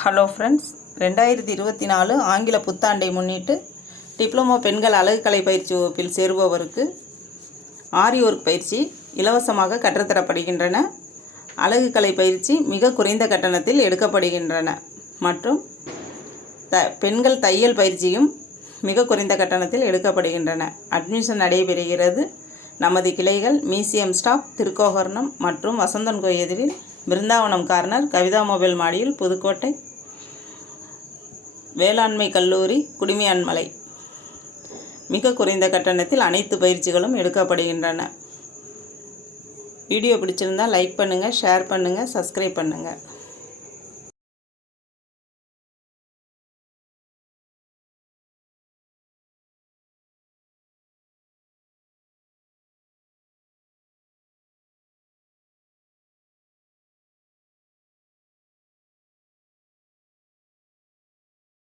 Hello friends ரெண்டாயிரத்தி இருபத்தி நாலு ஆங்கில புத்தாண்டை முன்னிட்டு டிப்ளமோ பெண்கள் அழகுக்கலை பயிற்சி வகுப்பில் சேருபவருக்கு ஆரி ஒர்க் பயிற்சி இலவசமாக கற்றுத்தரப்படுகின்றன. அழகுக்கலை பயிற்சி மிக குறைந்த கட்டணத்தில் எடுக்கப்படுகின்றன. மற்றும் த பெண்கள் தையல் பயிற்சியும் மிக குறைந்த கட்டணத்தில் எடுக்கப்படுகின்றன. அட்மிஷன் நடைபெறுகிறது. நமது கிளைகள் மியூசியம் ஸ்டாப் திருக்கோகர்ணம் மற்றும் வசந்தன் கோயில் எதிரில் பிருந்தாவனம் கார்னர் கவிதா மொபைல் மாடியில் புதுக்கோட்டை வேளாண்மை கல்லூரி குடிமையான்மலை. மிக குறைந்த கட்டணத்தில் அனைத்து பயிற்சிகளும் எடுக்கப்படுகின்றன. வீடியோ பிடிச்சிருந்தால் லைக் பண்ணுங்கள் ஷேர் பண்ணுங்கள் சப்ஸ்கிரைப் பண்ணுங்கள்